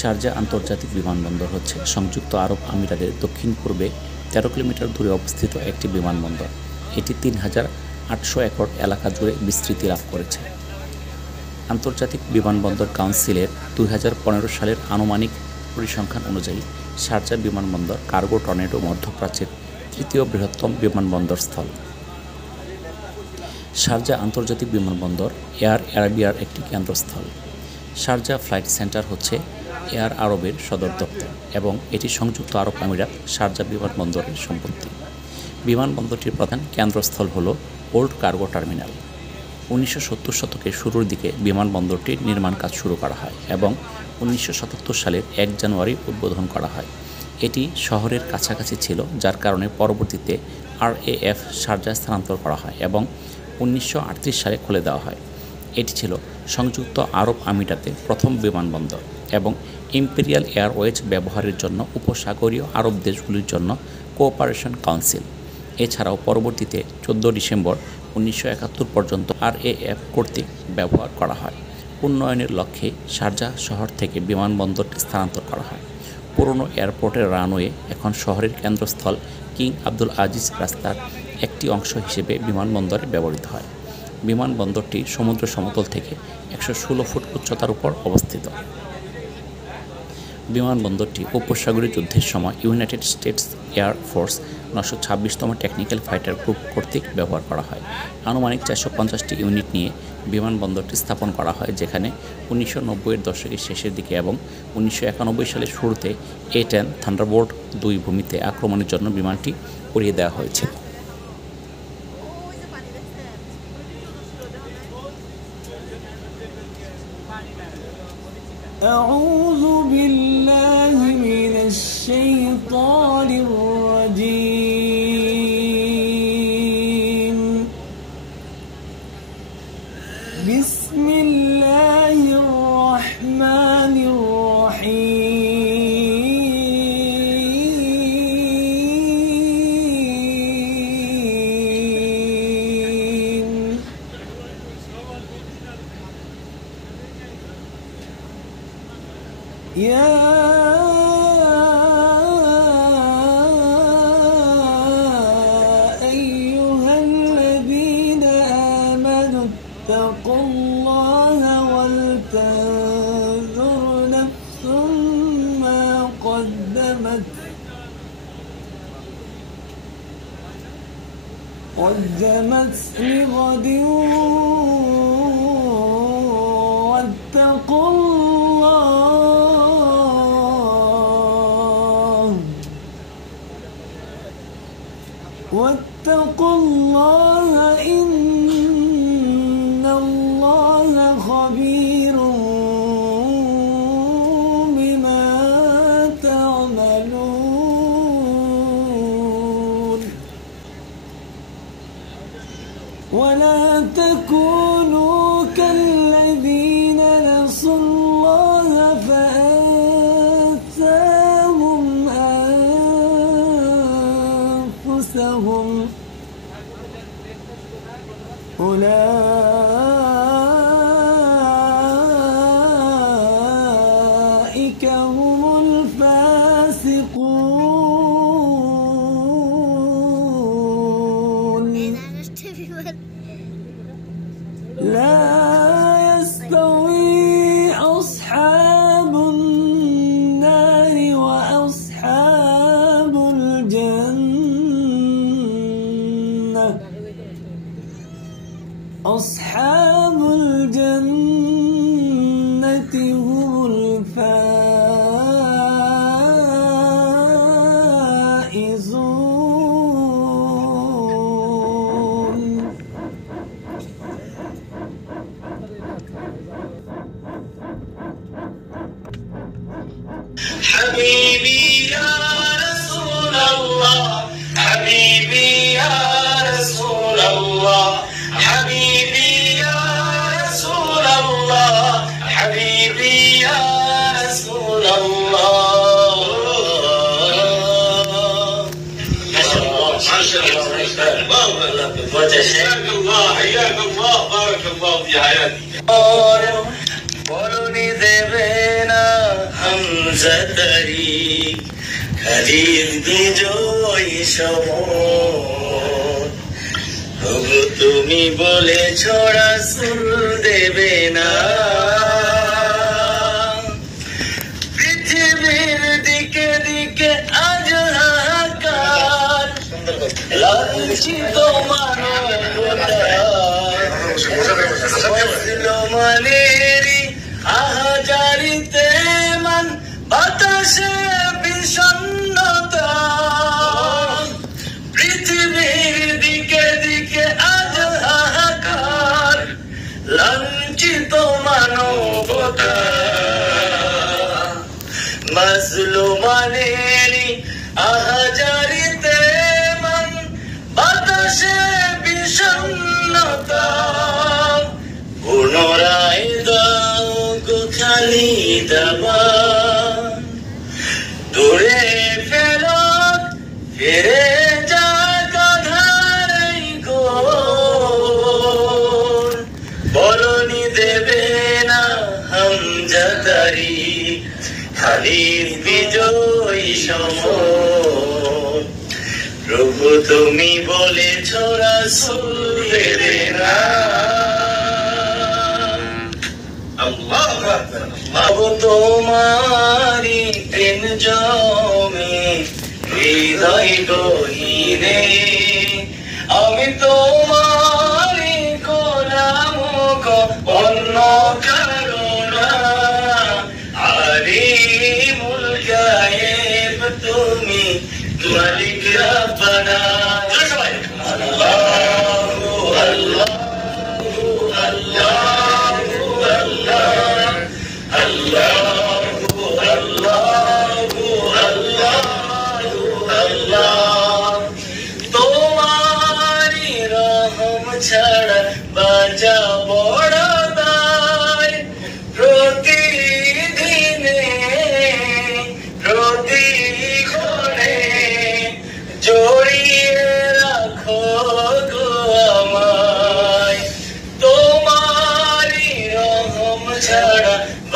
Sharjah আন্তর্জাতিক বিমানবন্দর হচ্ছে সংযুক্ত আরব আমিরাতের দক্ষিণ পূর্বে 13 কিলোমিটার দূরে অবস্থিত একটি বিমানবন্দর। এটি ৩,৮০০ একর এলাকা জুড়ে বিস্তৃতি লাভ করেছে। আন্তর্জাতিক বিমানবন্দর কাউন্সিলের 2015 সালের আনুমানিক পরিসংখ্যান অনুযায়ী শারজাহ বিমানবন্দর কার্গো টর্নেডো মধ্যপ্রাচ্যের তৃতীয় বৃহত্তম বিমানবন্দর স্থল। শারজাহ আন্তর্জাতিক বিমানবন্দর এয়ার আরাবিয়ার একটি কেন্দ্রস্থল। শারজাহ ফ্লাইট সেন্টার হচ্ছে এয়ার আরবের সদর দপ্তর এবং এটি সংযুক্ত আরব আমিরাত শারজাহ বিমানবন্দরের সম্পত্তি। বিমানবন্দরটির প্রধান কেন্দ্রস্থল হল ওল্ড কার্গো টার্মিনাল। 1970 শতকের শুরুর দিকে বিমানবন্দরটির নির্মাণ কাজ শুরু করা হয় এবং 1977 সালের 1 জানুয়ারি উদ্বোধন করা হয়। এটি শহরের কাছাকাছি ছিল, যার কারণে পরবর্তীতে RAF শারজাহ স্থানান্তর করা হয় এবং 1938 সালে খুলে দেওয়া হয়। এটি ছিল সংযুক্ত আরব আমিরাতে প্রথম বিমানবন্দর এবং ইম্পেরিয়াল এয়ারওয়েজ ব্যবহারের জন্য উপসাগরীয় আরব দেশগুলির জন্য কোঅপারেশন কাউন্সিল। এছাড়াও পরবর্তীতে 14 ডিসেম্বর 1971 পর্যন্ত RAF কর্তৃক ব্যবহার করা হয়। উন্নয়নের লক্ষ্যে শারজাহ শহর থেকে বিমানবন্দরটি স্থানান্তর করা হয়। পুরনো এয়ারপোর্টের রানওয়ে এখন শহরের কেন্দ্রস্থল কিং আব্দুল আজিজ রাস্তার একটি অংশ হিসেবে বিমানবন্দরে ব্যবহৃত হয়। বিমানবন্দরটি সমুদ্র সমতল থেকে 116 ফুট উচ্চতার উপর অবস্থিত। বিমানবন্দরটি উপসাগরীয় যুদ্ধের সময় ইউনাইটেড স্টেটস এয়ার ফোর্স 926তম টেকনিক্যাল ফাইটার গ্রুপ কর্তৃক ব্যবহার করা হয়। আনুমানিক 450টি ইউনিট নিয়ে বিমানবন্দরটি স্থাপন করা হয়, যেখানে 1990-এর দশকের শেষের দিকে এবং 1991 সালের শুরুতে A-10 থান্ডারবোল্ট 2 ভূমিতে আক্রমণের জন্য বিমানটি উড়িয়ে দেওয়া হয়েছিল। أعوذ بالله من الشيطان الرجيم. بسم الله الرحمن الرحيم. يا أيها الذين آمنوا اتقوا الله ولتنظر نفس ما قدمت لغد واتقوا الله إن الله خبير بما تعملون. ولا تكونوا كالذين نسوا الله فأنساهم أنفسهم أولئك هم الفاسقون. لا يستوي أصحاب النار وأصحاب الجنة. أصحاب الجنة هم الفائزون. حبيبي يا رسول الله، حبيبي يا رسول الله، حبيبي يا رسول الله، حبيبي يا رسول الله. ما شاء الله ما شاء الله بارك الله فيك وجزاك الله حياك الله بارك الله في حياتك. बोलनी देवे ना हम হামজা তারিক খালিদ বিজয় সমর ওগো তুমি বলেছ রাসূল দেবে না পৃথিবীর দিকে দিকে আজ হাহাকার লাঞ্ছিত মানবতার আহাজারিতে মান বাতাসে বিষণ্ণতা পৃথিবীর দিকে দিকে আজ হাহাকার লাঞ্ছিত মানবতা মাজলুমানেরি আহাজারিতে মান বাতাসে বিষণ্ণতা পুনরায় দাও গো খালিদ আবার দূরে ফেরত ফিরে যায় গাধার এই গোল বলনি দেবে না হামজা তারিক খালিদ বিজয় সমর প্রভু তুমি বলেছ রাসূল দেবে না আল্লাহু তোমারি প্রেম জমে হৃদয় গহীনে আমি তোমারি গোলাম গো অন্য কারো না আলিমুল গায়েব তুমি মালিক রব্বানা